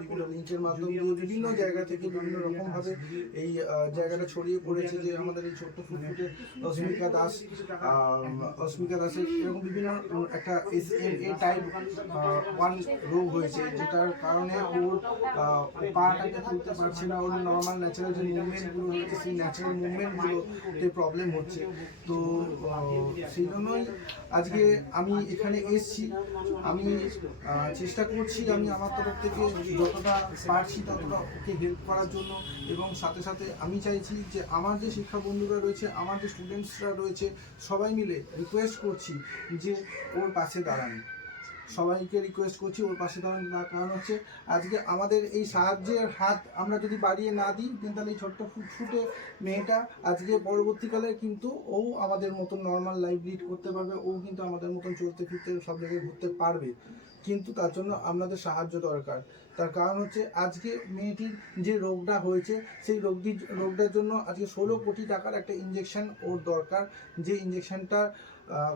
বিভিন্ন লিঙ্কের মাধ্যম দিয়ে বিভিন্ন জায়গা থেকে বিভিন্ন রকমভাবে এই জায়গাটা ছড়িয়ে পড়েছে যে আমাদের এই ছোট্ট ফুটফুটে অস্মিকা দাসের এরকম বিভিন্ন একটা SMA টাইপ 1 রোগ হয়েছে, যেটার কারণে ওর পাটাকে তুলতে পারছে না। ওর নর্মাল ন্যাচারাল যে মুভমেন্টগুলো রয়েছে সেই ন্যাচারাল মুভমেন্টগুলোতে প্রবলেম হচ্ছে। তো সেই জন্যই আজকে আমি এখানে এসেছি। আমি চেষ্টা করছি আমি আমার তরফ থেকে যতটা পারছি ততটা ওকে হেল্প করার জন্য, এবং সাথে সাথে আমি চাইছি যে আমার যে শিক্ষা বন্ধুরা রয়েছে, আমার যে স্টুডেন্টসরা রয়েছে, সবাই মিলে রিকোয়েস্ট করছি যে ওর পাশে দাঁড়ান। সবাইকে রিকোয়েস্ট করছি ওর পাশে দাঁড়ান। তার কারণ হচ্ছে আজকে আমাদের এই সাহায্যের হাত আমরা যদি বাড়িয়ে না দিই, তাহলে এই ছোট্ট ফুটফুটে মেয়েটা আজকে পরবর্তীকালে কিন্তু ও আমাদের মতন নর্মাল লাইফ লিড করতে পারবে, ও কিন্তু আমাদের মতন চলতে ফিরতে সব জায়গায় ঘুরতে পারবে। কিন্তু তার জন্য আপনাদের সাহায্য দরকার। তার কারণ হচ্ছে আজকে মেয়েটির যে রোগটা হয়েছে সেই রোগটার জন্য আজকে 16 কোটি টাকার একটা ইঞ্জেকশন ওর দরকার, যে ইঞ্জেকশনটা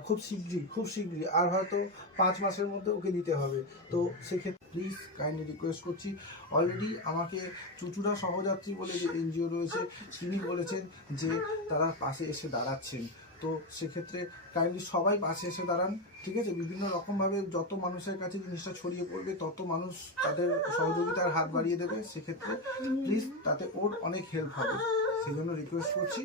খুব শীঘ্রই আর হয়তো 5 মাসের মধ্যে ওকে দিতে হবে। তো সেক্ষেত্রে প্লিজ কাইন্ডলি রিকোয়েস্ট করছি। অলরেডি আমাকে চুচুড়া সহযাত্রী বলে যে NGO রয়েছে তিনি বলেছেন যে তারা পাশে এসে দাঁড়াচ্ছেন। তো সেক্ষেত্রে কাইন্ডলি সবাই পাশে এসে দাঁড়ান, ঠিক আছে? বিভিন্ন রকমভাবে যত মানুষের কাছে জিনিসটা ছড়িয়ে পড়বে তত মানুষ তাদের সহযোগিতার হাত বাড়িয়ে দেবে। সেক্ষেত্রে প্লিজ তাতে ওর অনেক হেল্প হবে, সেই জন্য রিকোয়েস্ট করছি।